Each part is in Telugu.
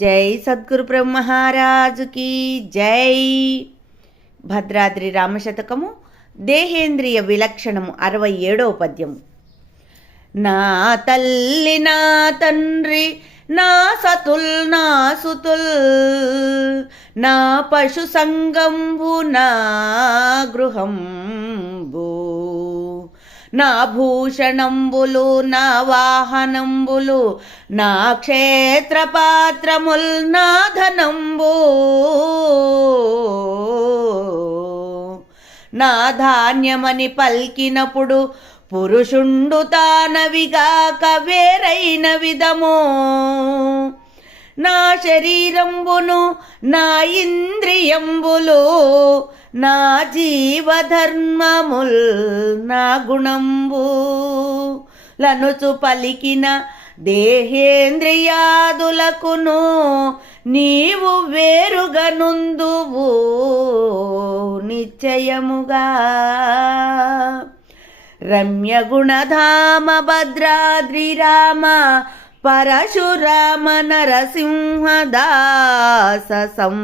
జై సద్గురు బ్రహ్మహారాజుకి జై. భద్రాద్రి రామశతకము దేహేంద్రియ విలక్షణము అరవై ఏడవ పద్యము. నా తల్లి నా తండ్రి నా సతుల్ నా సుతుల్ నా పశు సంగంబు నా గృహంబు. నా భూషణంబులు నా వాహనంబులు నా క్షేత్రపాత్రముల్ నా ధనంబు. నా ధాన్యమని పల్కినప్పుడు పురుషుండు తానవిగాక వేరైన విధము. నా శరీరంబును నా ఇంద్రియంబులు నా జీవధర్మముల్ నా గుణంబు. లనుచు పలికిన దేహేంద్రియాదులకును నీవు వేరుగనుందువు నిశ్చయముగా. రమ్య గుణధామ భద్రాద్రి రామ పరశురామ నరసింహదాస సం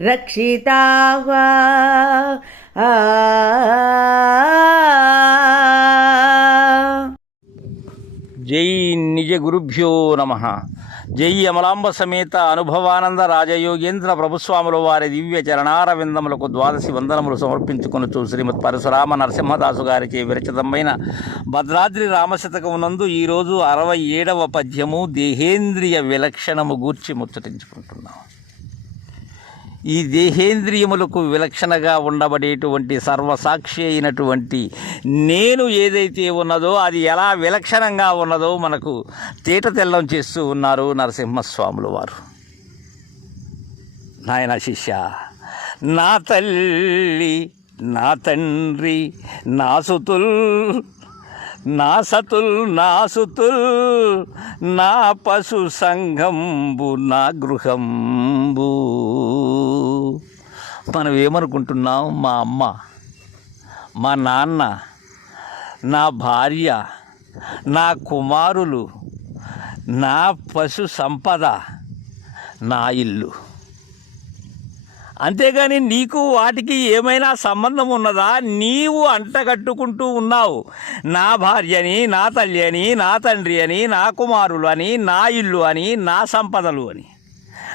రక్షితా జై నిజ గురుభ్యో నమ. జై అమలాంబ సమేత అనుభవానంద రాజయోగేంద్ర ప్రభుస్వాముల వారి దివ్య చరణారవిందములకు ద్వాదశి వందనములు సమర్పించుకొనుచు శ్రీమద్ పరశురామ నరసింహదాసు గారికి విరచితమైన భద్రాద్రి రామశతకమునందు ఈరోజు అరవై ఏడవ పద్యము దేహేంద్రియ విలక్షణము గూర్చి ముచ్చటించుకుంటున్నాం. ఈ దేహేంద్రియములకు విలక్షణగా ఉండబడేటువంటి సర్వసాక్షి అయినటువంటి నేను ఏదైతే ఉన్నదో అది ఎలా విలక్షణంగా ఉన్నదో మనకు తేట తెల్లం చేస్తూ ఉన్నారు నరసింహస్వాములు వారు. నాయన శిష్య నా తల్లి నా తండ్రి నా సుతుల్ నా సతుల్ నా సుతుల్ నా పశు సంఘంబు నా గృహంబు. మనం ఏమనుకుంటున్నాం? మా అమ్మ మా నాన్న నా భార్య నా కుమారులు నా పశు సంపద నా ఇల్లు. అంతేగాని నీకు వాటికి ఏమైనా సంబంధం ఉన్నదా? నీవు అంటగట్టుకుంటూ ఉన్నావు. నా భార్య అని నా తల్లి అని నా తండ్రి అని నా కుమారులు అని నా ఇల్లు అని నా సంపదలు అని.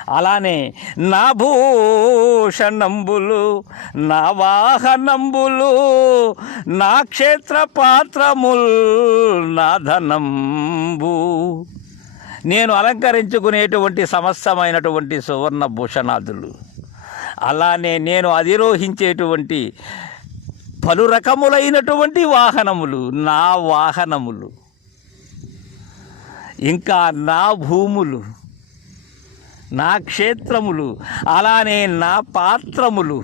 అలానే నా భూషణంబులు నా వాహనంబులు నా క్షేత్ర పాత్రముల్ నా ధనంబు. నేను అలంకరించుకునేటువంటి సమస్తమైనటువంటి సువర్ణ భూషణాదులు అలానే నేను అధిరోహించేటువంటి పలు రకములైనటువంటి వాహనములు నా వాహనములు. ఇంకా నా భూములు. నా క్షేత్రములు అలానే నా పాత్రములు.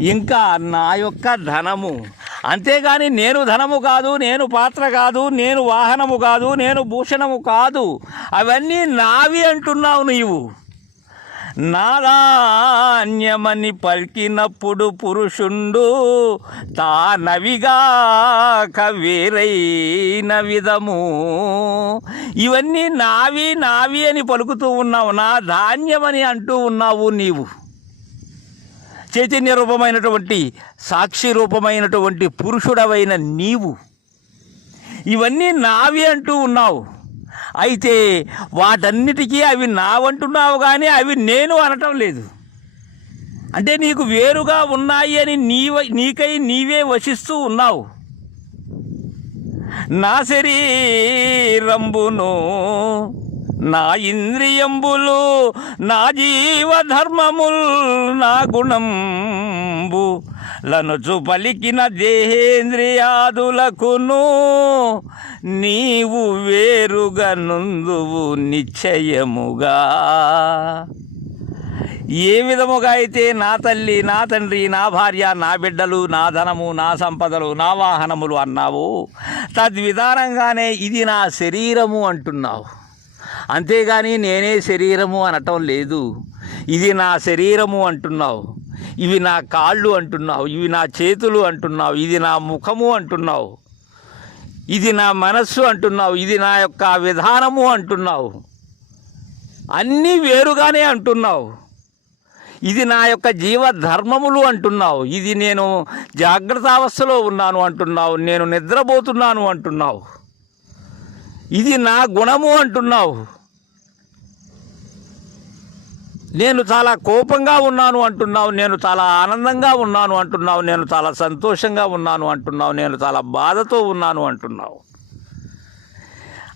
ఇంకా నా యొక్క ధనము. అంతేగాని నేను ధనము కాదు నేను పాత్ర కాదు నేను వాహనము కాదు నేను భూషణము కాదు. అవన్నీ నావి అంటున్నావు నీవు. నారాణ్యమని పలికినప్పుడు పురుషుండు తానవిగాక వేరైన విధము. ఇవన్నీ నావి నావి అని పలుకుతూ ఉన్నావు నా ధాన్యమని అంటూ ఉన్నావు నీవు. చైతన్య రూపమైనటువంటి సాక్షి రూపమైనటువంటి పురుషుడవైన నీవు. ఇవన్నీ నావి అంటూ ఉన్నావు. అయితే వాటన్నిటికీ అవి నావంటున్నావు కానీ అవి నేను అనటం లేదు. అంటే నీకు వేరుగా ఉన్నాయి అని నీవ నీకై నీవే వశిస్తూ ఉన్నావు. నా శరీరంబును నా ఇంద్రియంబులు నా జీవధర్మముల్ నా గుణంబు లనుచు పలికిన దేహేంద్రియాదులకును నీవు వే నుందువు నిశ్చయముగా. ఏ విధముగా అయితే నా తల్లి నా తండ్రి నా భార్య నా బిడ్డలు నా ధనము నా సంపదలు నా వాహనములు అన్నావు తద్విధానంగానే ఇది నా శరీరము అంటున్నావు. అంతేగాని నేనే శరీరము అనటం లేదు. ఇది నా శరీరము అంటున్నావు. ఇవి నా కాళ్ళు అంటున్నావు ఇవి నా చేతులు అంటున్నావు ఇది నా ముఖము అంటున్నావు. ఇది నా మనస్సు అంటున్నావు ఇది నా యొక్క విధానము అంటున్నావు. అన్నీ వేరుగానే అంటున్నావు. ఇది నా యొక్క జీవ ధర్మములు అంటున్నావు. ఇది నేను జాగ్రత్త అవస్థలో ఉన్నాను అంటున్నావు నేను నిద్రపోతున్నాను అంటున్నావు. ఇది నా గుణము అంటున్నావు. నేను చాలా కోపంగా ఉన్నాను అంటున్నావు నేను చాలా ఆనందంగా ఉన్నాను అంటున్నావు నేను చాలా సంతోషంగా ఉన్నాను అంటున్నావు నేను చాలా బాధతో ఉన్నాను అంటున్నావు.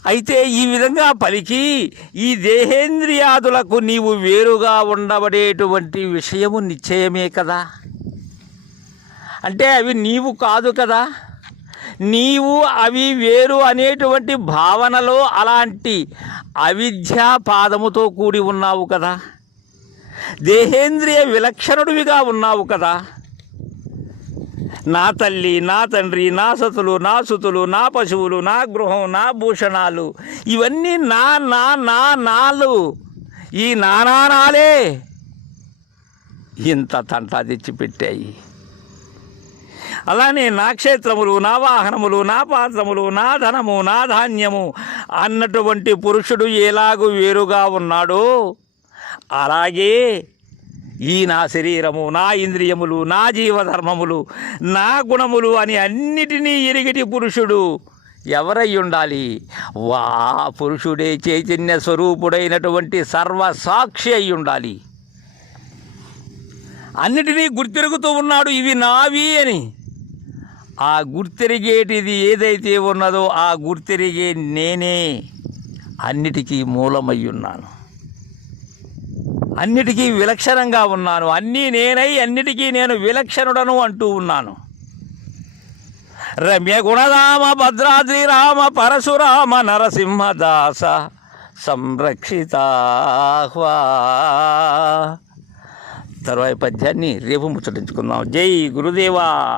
అయితే ఈ విధంగా పలికి ఈ దేహేంద్రియాదులకు నీవు వేరుగా ఉండబడేటువంటి విషయము నిశ్చయమే కదా? అంటే అవి నీవు కాదు కదా? నీవు అవి వేరు అనేటువంటి భావనలో అలాంటి అవిద్యా పాదముతో కూడి ఉన్నావు కదా? దేహేంద్రియ విలక్షణుడివిగా ఉన్నావు కదా. నా తల్లి నా తండ్రి నా సతులు నా సుతులు నా పశువులు నా గృహం నా భూషణాలు ఇవన్నీ నా నా నా నాలు. ఈ నానానాలే ఇంత తంటా తెచ్చిపెట్టాయి. అలానే నా క్షేత్రములు నా వాహనములు నా పాత్రములు నా ధనము నా ధాన్యము అన్నటువంటి పురుషుడు ఎలాగూ వేరుగా ఉన్నాడో అలాగే ఈ నా శరీరము నా ఇంద్రియములు నా జీవధర్మములు నా గుణములు అని అన్నిటినీ ఎరిగిటి పురుషుడు ఎవరై ఉండాలి? వా పురుషుడే చైతన్య స్వరూపుడైనటువంటి సర్వసాక్షి అయి ఉండాలి. అన్నిటినీ గుర్తిరుగుతూ ఉన్నాడు ఇవి నావి అని. ఆ గుర్తిరిగేటిది ఏదైతే ఉన్నదో ఆ గుర్తిరిగే నేనే అన్నిటికీ మూలమై ఉన్నాను. అన్నిటికీ విలక్షణంగా ఉన్నాను. అన్నీ నేనై అన్నిటికీ నేను విలక్షణుడను అంటూ ఉన్నాను. రమ్య గుణరామ భద్రాద్రి రామ పరశురామ నరసింహదాస సంరక్షితాహ్వా తర్వాయి పద్యాన్ని రేపు ముచ్చటించుకుందాం. జై గురుదేవా.